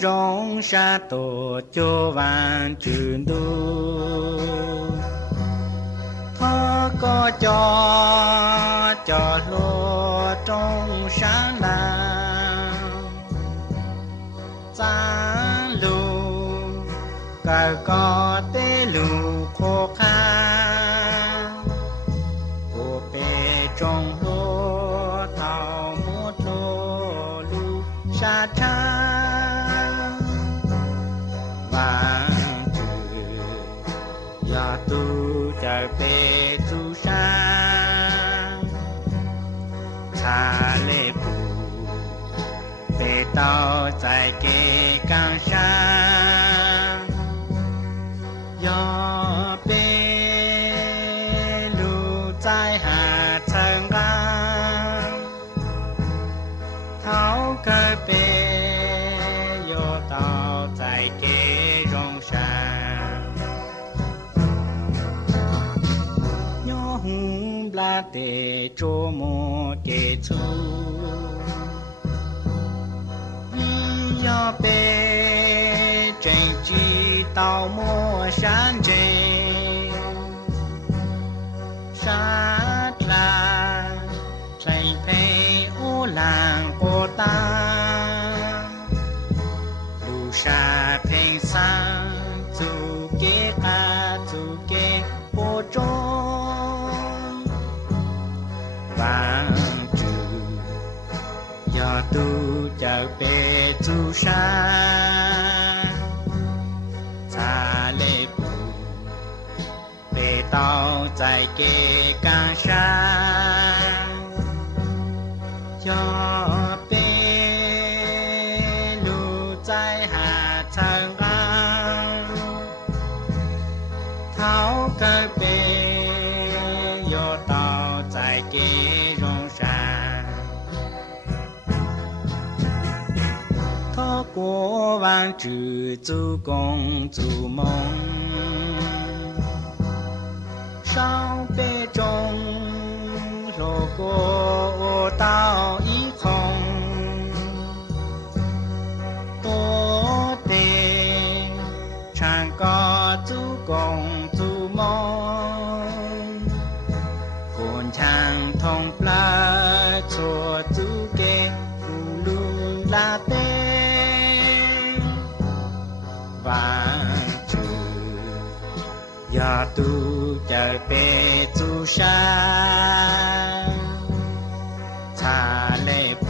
容沙多就万军都，他个叫落中山南，咱路个的路可看，我被中落到木头路沙滩。tu chờ về tu sa cha lê bù về tao tại kê càng sa do bê lu tại hà thân gan tháo cơ bê yo tao tại kê rong sa la de cho mo ke chu vi ya be zhen ji dao mo shan zhen sha la zhen pei o lan guo dan lu sha pei san zu ge ga zu ge bo zhong vang trừ do tu chờ về tu sa cha lê bù về tao tại kê càng sa do bê lu tại hà thân gan tháo cơ bê do tao tại kê国王之祖公祖梦，上北中若国到一空，多得唱歌祖公祖梦，共唱同来错祖给呼噜拉的。vang trừ do tu chờ về tu sa cha lê bù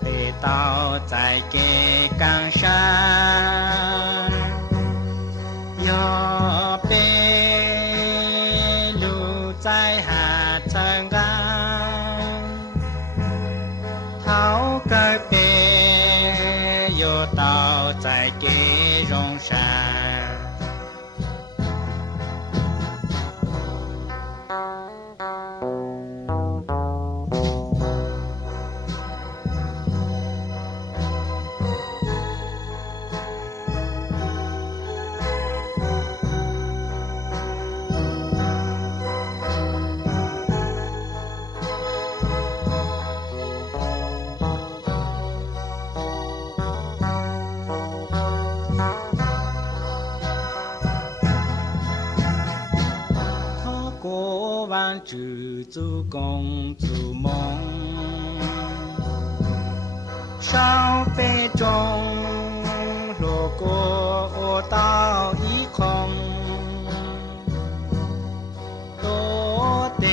về tao tại kê càng sa do bê lu tại hà thân gan tháo cơ bê do tao tại kê rong sa之祖公祖梦，上北中若国到一空，多得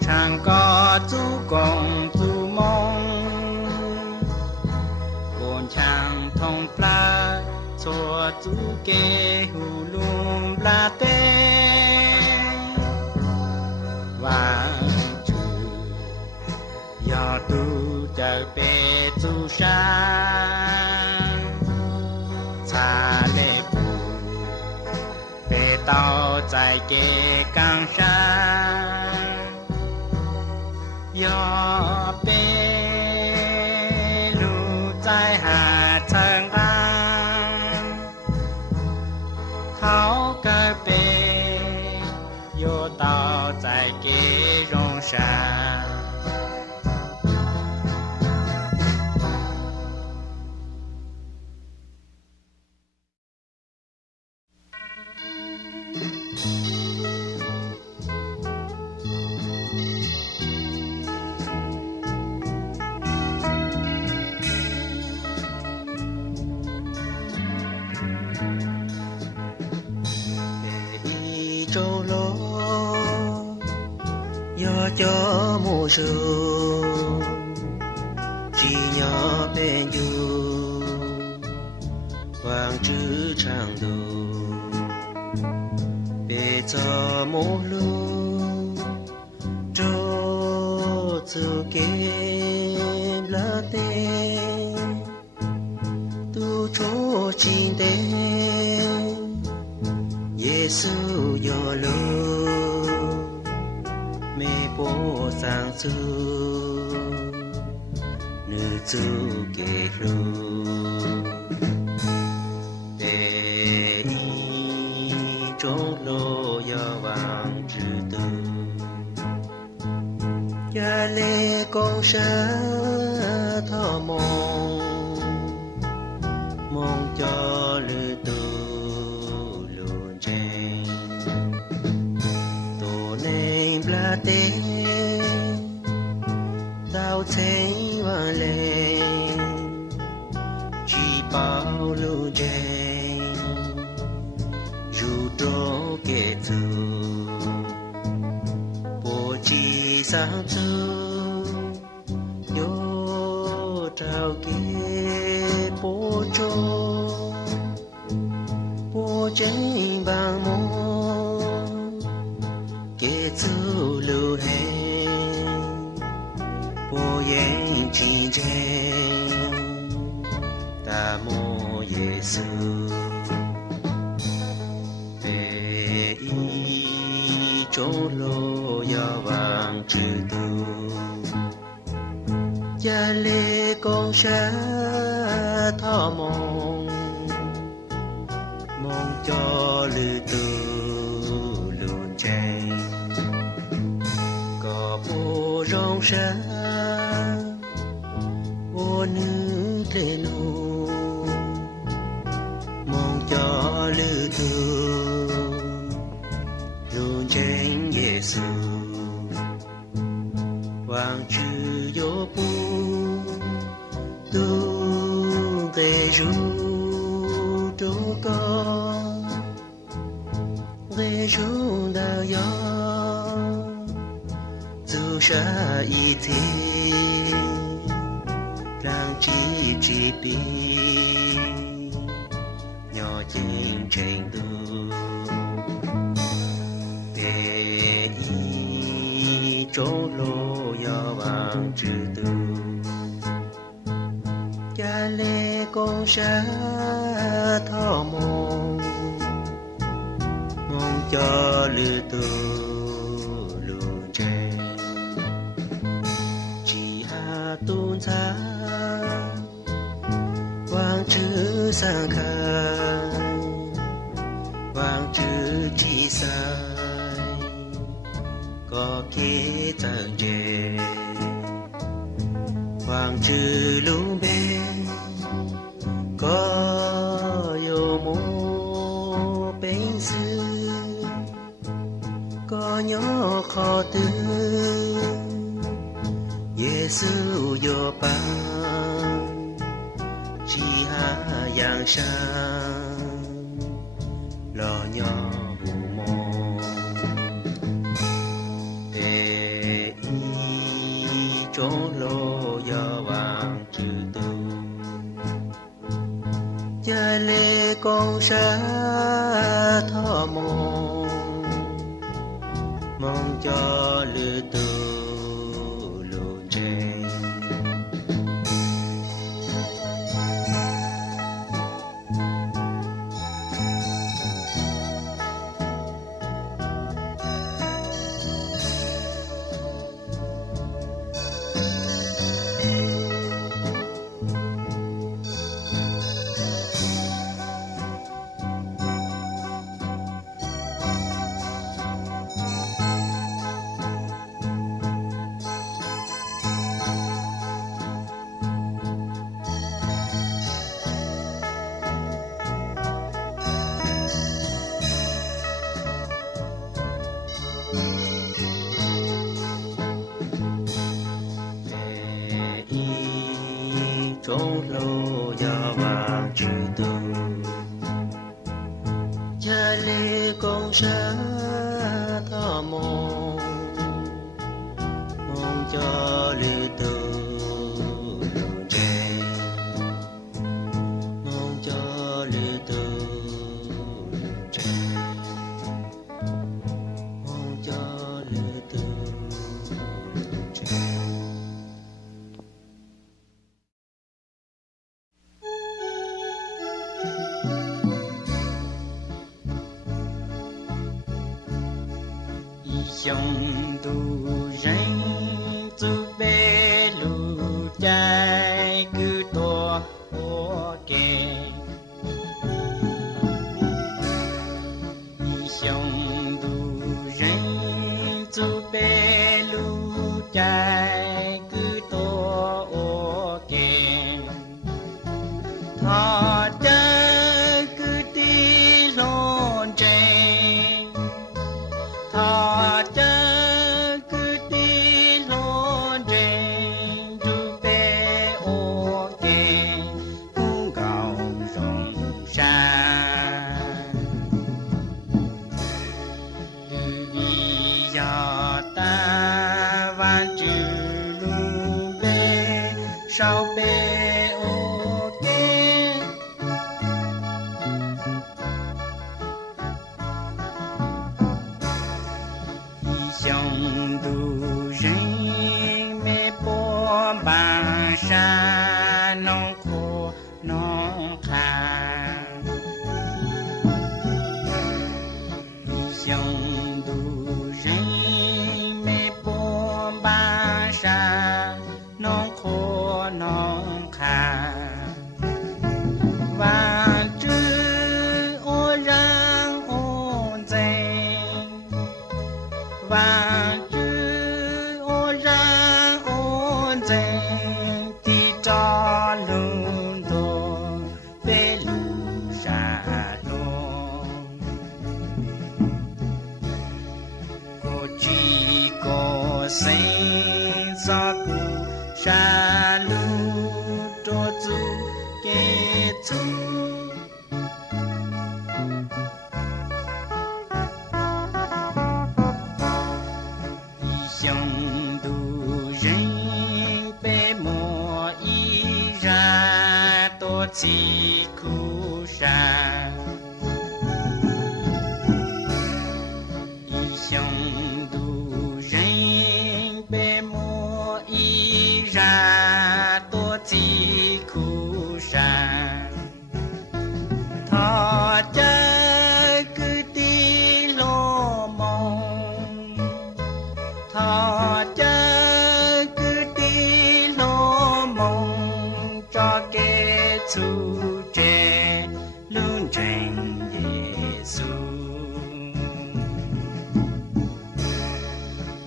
唱歌祖公祖梦，共唱同拉错祖给呼噜拉的。vang trừ do tu chờ về tu sa 在给冈山，要被路在下层岸，靠个背又到在给荣山。trâu lô do cho mùa sương chỉ nhỏ bên du hoàng chữ trang đồ bề cho mùa lu trâu từ kiếm lá tê tu chỗ chín tê Giêsu yo lu mê bố sang su nữ chu kê lu để y trong lô yo vang chữ tư cha lê con sa thọ mong mong cho lư tư tê tao thấy hoa lên chỉ bao lâu dây dù cho kể từ bộ chỉ sáng tư nhớ trao kia bộ cho bộ chạy bằng môi kể từ lưu hẹn bộ yên chỉ trên ta mô Giêsu về y trong lô ya vang chữ tu cha lê con sa thọ mong mong cho lư tư luôn chạy rong ra ô nữ lê nu mong cho lư tư luôn trên Giêsu hoàng chữ yo bu tu về ru tu con về ru đào yo dù sa y thi đang chỉ bi nhỏ chính trình tu để y chỗ lô yo vang chữ tu cha lê con sa thọ mong mong cho lư tư tôn giá hoàng chữ sang khai hoàng chữ chỉ sai có kia chẳng chê hoàng chữ lung bên có yêu mô bên sư có nhỏ khó tư Giêsu yo ban chỉ ha yang sang lo nhỏ vụ mong để y trong lô yo vang chữ tu cha lê con sa thọ mong mong cho lư tư 望之都，家里共生的梦，梦叫里头龙城，梦叫里头龙城，梦叫里头龙城。乡土人祖辈路在个多我给，乡土人祖辈路在个多我给，他在个地龙镇。他这个地龙镇就被我给不高荣山，绿要大湾之路被少被我给。乡土人没波半山农苦农寒，乡土人没波半山农苦农寒，万只我人我在。万只我人我在地着路多被路山多，过去过生啥个山路着走给走。乡土人被莫依然多疾苦山，乡土人被莫依然多疾苦山，他这个地落梦。他这个地落梦，找给出这论真耶稣，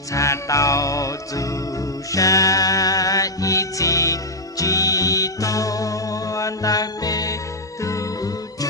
才到祖山一起几多难被堵住。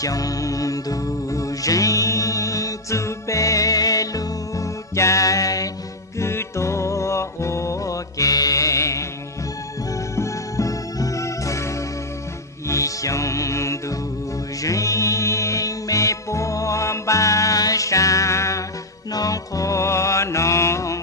乡土人祖辈路在个多我给，乡土人没波半山农苦农。